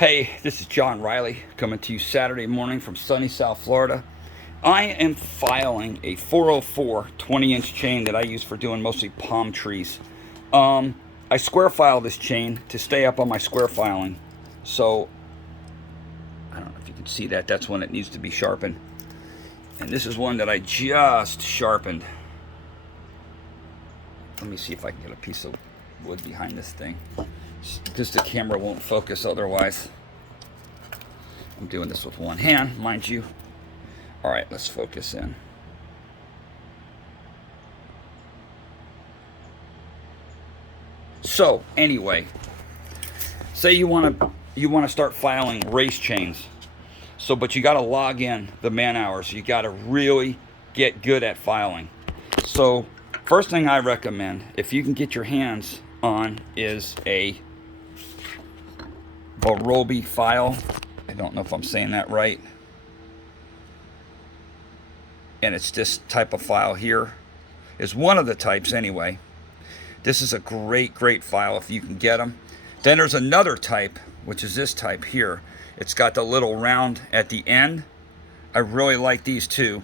Hey, this is John Riley coming to you Saturday morning from sunny South Florida. I am filing a 404 20-inch chain that I use for doing mostly palm trees. I square file this chain to stay up on my square filing. So, I don't know if you can see that. That's when it needs to be sharpened. And this is one that I just sharpened. Let me see if I can get a piece of wood behind this thing, because the camera won't focus otherwise. I'm doing this with one hand, mind you. All right, let's focus in. So anyway, say you want to start filing race chains. But you got to log in the man hours. You got to really get good at filing. So first thing I recommend, if you can get your hands on, is a Ryobi file. I don't know if I'm saying that right. And it's this type of file here. Is one of the types anyway. This is a great file if you can get them. Then there's another type, which is this type here. It's got the little round at the end. I really like these too.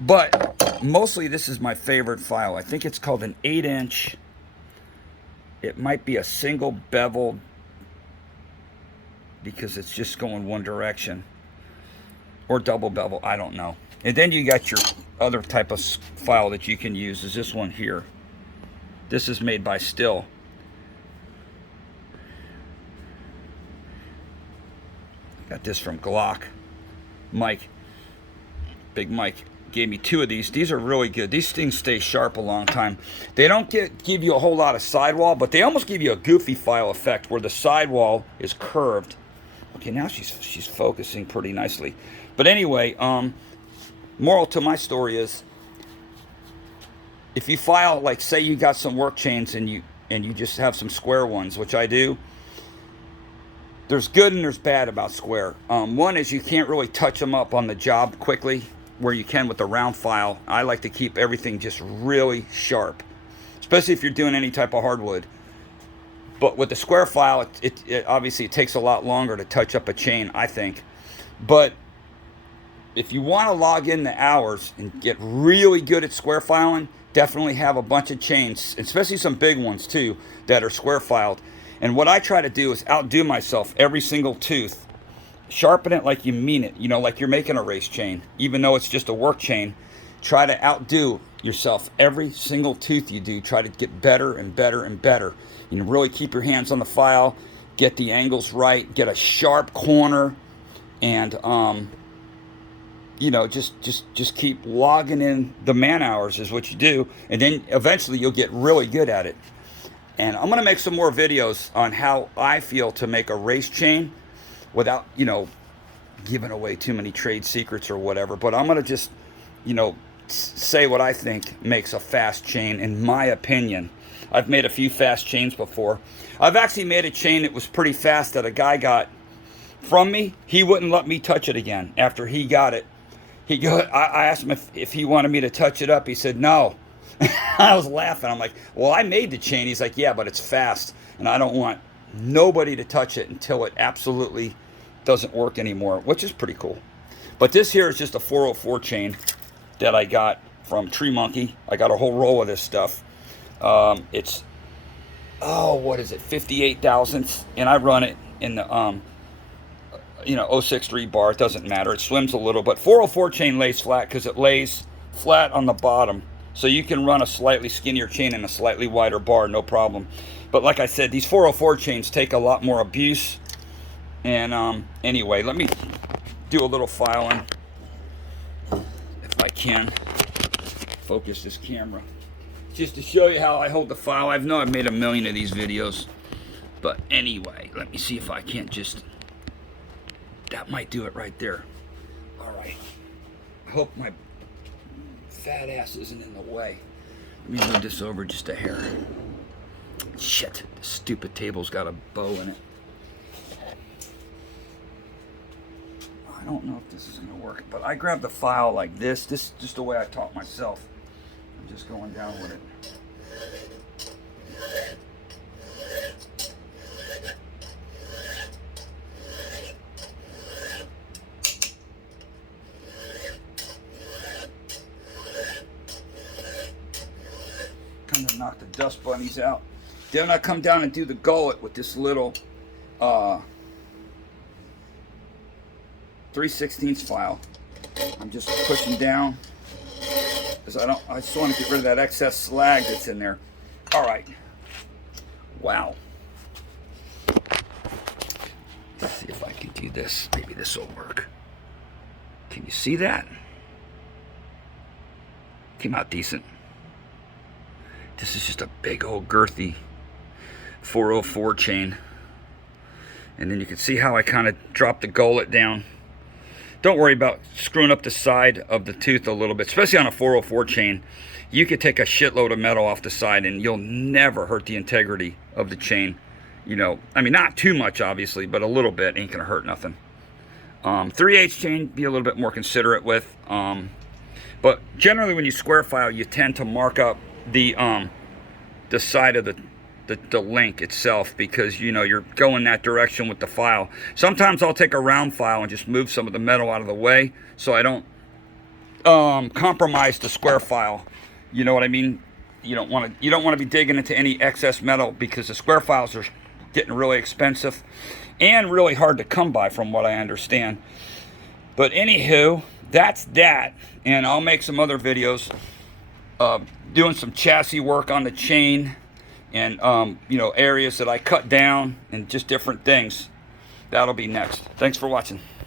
But mostly this is my favorite file. I think it's called an 8-inch. It might be a single bevel because it's just going one direction. Or double bevel, I don't know. And then you got your other type of file that you can use, is this one here. This is made by Stihl. Got this from Glock. Mike, Big Mike, gave me 2 of these. These are really good. These things stay sharp a long time. They don't give you a whole lot of sidewall, but they almost give you a goofy file effect where the sidewall is curved. Okay, now she's focusing pretty nicely. But anyway, moral to my story is, if you file, like say you got some work chains and you just have some square ones, which I do. There's good and there's bad about square. One is you can't really touch them up on the job quickly where you can with the round file. I like to keep everything just really sharp, especially if you're doing any type of hardwood. But with the square file, it obviously it takes a lot longer to touch up a chain, I think. But if you want to log in the hours and get really good at square filing, definitely have a bunch of chains, especially some big ones too, that are square filed. And what I try to do is outdo myself every single tooth. Sharpen it like you mean it, like you're making a race chain. Even though it's just a work chain, try to outdo yourself every single tooth you do. Try to get better and better and better. Really keep your hands on the file, get the angles right, get a sharp corner, and just keep logging in the man hours is what you do, and then eventually you'll get really good at it. And I'm going to make some more videos on how I feel to make a race chain without, giving away too many trade secrets or whatever. But I'm going to just, say what I think makes a fast chain, in my opinion. I've made a few fast chains before. I've actually made a chain that was pretty fast that a guy got from me. He wouldn't let me touch it again after he got it. I asked him if he wanted me to touch it up. He said no. I was laughing. I'm like, well, I made the chain. He's like, yeah, but it's fast, and I don't want nobody to touch it until it absolutely doesn't work anymore, which is pretty cool. But this here is just a 404 chain that I got from Tree Monkey. I got a whole roll of this stuff. It's, what is it, 58 thousandths, and I run it in the 063 bar. It doesn't matter. It swims a little, but 404 chain lays flat because it lays flat on the bottom. So you can run a slightly skinnier chain and a slightly wider bar, no problem. But like I said, these 404 chains take a lot more abuse. And anyway, let me do a little filing, if I can. Focus this camera. Just to show you how I hold the file. I know I've made a million of these videos. But anyway, let me see if I can't just... That might do it right there. All right. I hope my fat ass isn't in the way. Let me move this over just a hair. Shit, this stupid table's got a bow in it. I don't know if this is gonna work, but I grabbed the file like this. This is just the way I taught myself. I'm just going down with it. knock the dust bunnies out. Then I come down and do the gullet with this little 3/16 file. I'm just pushing down because I just want to get rid of that excess slag that's in there. All right. Wow. Let's see if I can do this. Maybe this will work. Can you see that? Came out decent. This is just a big old girthy 404 chain. And then you can see how I kind of dropped the gullet down. Don't worry about screwing up the side of the tooth a little bit, especially on a 404 chain. You could take a shitload of metal off the side and you'll never hurt the integrity of the chain. You know, I mean, not too much, obviously, but a little bit ain't gonna hurt nothing. 3/8 chain, be a little bit more considerate with. But generally, when you square file, you tend to mark up the side of the link itself, because you know you're going that direction with the file. Sometimes I'll take a round file and just move some of the metal out of the way so I don't compromise the square file. You know what I mean? You don't want to be digging into any excess metal, because the square files are getting really expensive and really hard to come by, from what I understand. But anywho, that's that, and I'll make some other videos doing some chassis work on the chain, and you know, areas that I cut down and just different things. That'll be next. Thanks for watching.